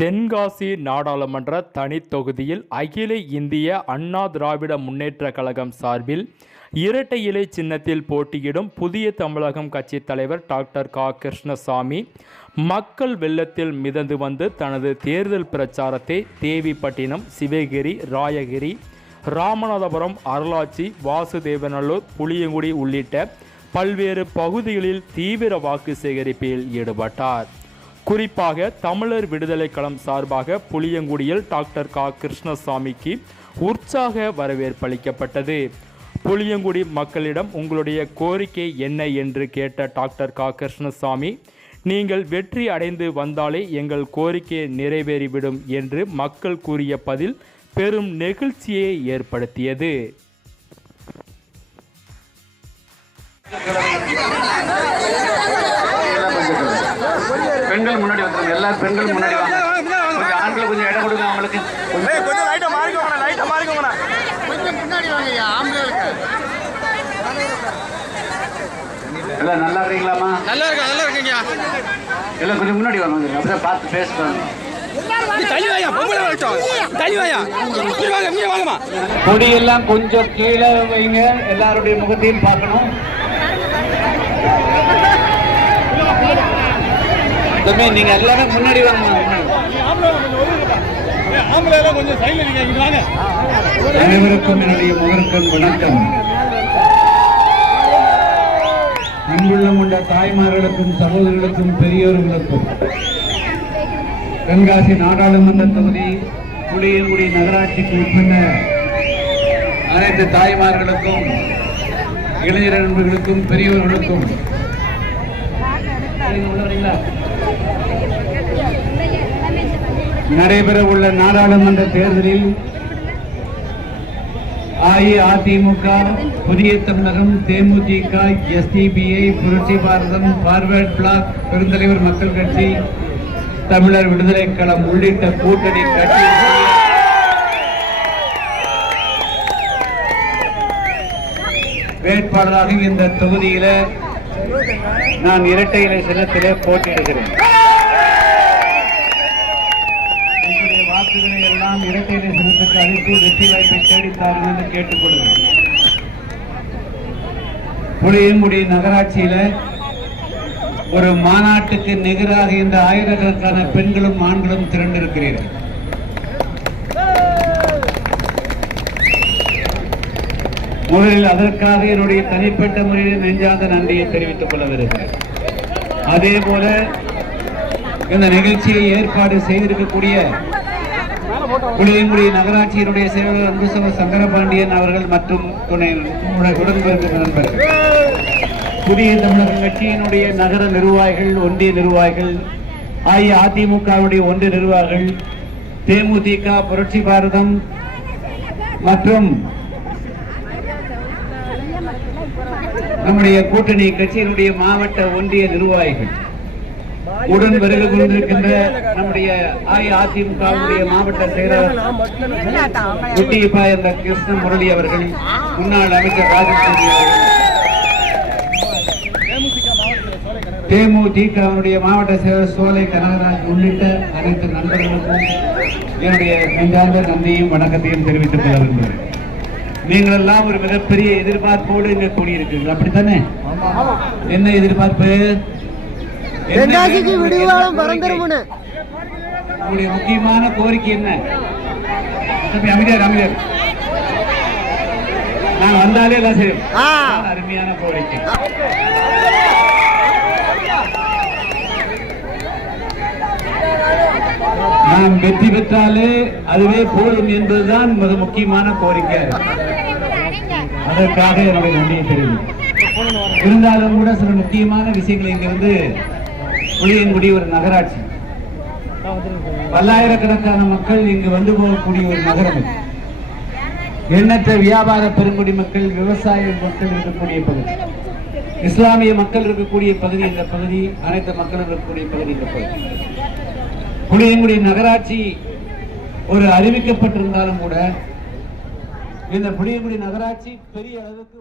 தென்காசி நாடாளுமன்ற தனித் தொகுதியில் அகில இந்திய அண்ணா திராவிட முன்னேற்ற கழகம் சார்பில் இரட்டை இலை சின்னத்தில் போட்டியிடும் புதிய தமிழகம் கட்சி தலைவர் டாக்டர் க. கிருஷ்ணசாமி மக்கள் வெள்ளத்தில் மிதந்து வந்து தனது தேர்தல் பிரச்சாரத்தை தேவிப்பட்டினம், சிவகிரி, ராயகிரி, ராமநாதபுரம், அரளாச்சி, வாசுதேவநல்லூர், புளியங்குடி உள்ளிட்ட பல்வேறு பகுதிகளில் தீவிர வாக்கு சேகரிப்பில் ஈடுபட்டார். குறிப்பாக தமிழர் விடுதலை களம் சார்பாக புளியங்குடியில் டாக்டர் க. கிருஷ்ணசாமிக்கு உற்சாக வரவேற்பளிக்கப்பட்டது. புளியங்குடி மக்களிடம் உங்களுடைய கோரிக்கை என்ன என்று கேட்ட டாக்டர் க. கிருஷ்ணசாமி, நீங்கள் வெற்றி அடைந்து வந்தாலே எங்கள் கோரிக்கை நிறைவேறிவிடும் என்று மக்கள் கூறிய பதில் பெரும் நெகிழ்ச்சியை ஏற்படுத்தியது. பெண்கள் முன்னாடி வந்துருங்க, எல்லாரும் பெண்கள் முன்னாடி வாங்க. கொஞ்சம் ஆண்களை கொஞ்சம் இடம் கொடுங்க, அவங்களுக்கு கொஞ்சம் லைட்டா மாறிக்கோங்க, லைட்டா மாறிக்கோங்க, கொஞ்சம் முன்னாடி வாங்க ஆண்களுக்கு. எல்லாம் நல்லா இருக்கீங்களாமா? நல்லா இருக்கா, நல்லா இருக்கீங்க. எல்லாம் கொஞ்சம் முன்னாடி வாங்க, அப்படியே பார்த்து பேசுவாங்க. கொடியெல்லாம் கொஞ்சம் கீழே வைங்க, எல்லாருடைய முகத்தையும் பார்க்கணும். நீங்க எல்லாரும் முன்னாடி வாங்க. அனைவருக்கும் என்னுடைய முதற்கண் வணக்கம். அன்புள்ளம் கொண்ட தாய்மார்களுக்கும் சகோதரர்களுக்கும் பெரியோர்களுக்கும் தென்காசி நாடாளுமன்ற தொகுதி புளியங்குடி நகராட்சிக்கு உட்பட்ட அனைத்து தாய்மார்களுக்கும் இளைஞர் நண்பர்களுக்கும் பெரியோர்களுக்கும் நடைபெற உள்ள நாடாளுமன்ற தேர்தலில் அஇஅதிமுக, புதிய தமிழகம், தேமுதிக, எஸ்டிபிஐ, புரட்சி பாரதம், பார்வர்ட் பிளாக், பெருந்தலைவர் மக்கள் கட்சி, தமிழர் விடுதலை களம் உள்ளிட்ட கூட்டணி கட்சி வேட்பாளராக இந்த தொகுதியில நான் இரட்டை இலை சின்னத்திலே போட்டியிடுகிறேன். உங்களுடைய வாக்குகளை எல்லாம் இரட்டை இலை சின்னத்துக்கு அளித்து வெற்றி வாய்ப்பை தேடித்தார்கள் என்று கேட்டுக்கொள்கிறேன். புளியங்குடி நகராட்சியில ஒரு மாநாட்டுக்கு நிகராக இந்த ஆயிரக்கணக்கான பெண்களும் ஆண்களும் திரண்டிருக்கிறீர்கள். முதலில் அதற்காக என்னுடைய தனிப்பட்ட முறையில் நெஞ்சார்ந்த நன்றியை தெரிவித்துக் கொள்ள விரும்புகிறேன். அதே போல இந்த நிகழ்ச்சியை ஏற்பாடு செய்திருக்கக்கூடிய புளியங்குடி நகராட்சியினுடைய செயலாளர் அன்புசவர் சங்கரபாண்டியன் அவர்கள் மற்றும் உடன்பிறந்த நண்பர்கள், புதிய தமிழக கட்சியினுடைய நகர நிர்வாகிகள், ஒன்றிய நிர்வாகிகள், அஇஅதிமுகவுடைய ஒன்றிய நிர்வாகிகள், தேமுதிக, புரட்சி பாரதம் மற்றும் நம்முடைய கூட்டணி கட்சியினுடைய மாவட்ட ஒன்றிய நிர்வாகிகள், உடன் வருகை கொண்டிருக்கின்ற நம்முடைய அஇஅதிமுகவுடைய மாவட்ட செயலாளர் குட்டியப்பா என்ற கிருஷ்ண முரளி அவர்கள், முன்னாள் அமைச்சர் ராஜசேகர் அவர்கள், தேமுதிகவுடைய மாவட்ட செயலர் சோலை கனகராஜ் உள்ளிட்ட அனைத்து நண்பர்களுக்கும் என்னுடைய நெஞ்சார்ந்த நன்றியும் வணக்கத்தையும் தெரிவித்துக் கொள்ள விரும்புகிறேன். நீங்கள் எல்லாம் ஒரு மிகப்பெரிய எதிர்பார்ப்போடு இங்க கூடியிருக்கீர்கள், அப்படித்தானே? என்ன எதிர்பார்ப்பு? உங்களுடைய முக்கியமான கோரிக்கை என்ன? அமைதியார், அமைதியார், நான் வந்தாலே எல்லாம் சரி. அருமையான கோரிக்கை. நாம் வெற்றி பெற்றாலே அதுவே போதும் என்பதுதான் மிக முக்கியமான கோரிக்கை. அதற்காக என்னுடைய நன்றியை தெரிவிக்கும். இருந்தாலும் கூட சில முக்கியமான விஷயங்கள் இங்கிருந்து புளியங்குடி ஒரு நகராட்சி, பல்லாயிரக்கணக்கான மக்கள் இங்கு வந்து போகக்கூடிய ஒரு நகரம், எண்ணற்ற வியாபார பெருங்குடி மக்கள், விவசாய மக்கள் இருக்கக்கூடிய பகுதி, இஸ்லாமிய மக்கள் இருக்கக்கூடிய பகுதி இந்த பகுதி, அனைத்து மக்களும் இருக்கக்கூடிய பகுதி இந்த பகுதி. புளியங்குடி நகராட்சி ஒரு அறிவிக்கப்பட்டிருந்தாலும் கூட இந்த புளியங்குடி நகராட்சி பெரிய அளவுக்கு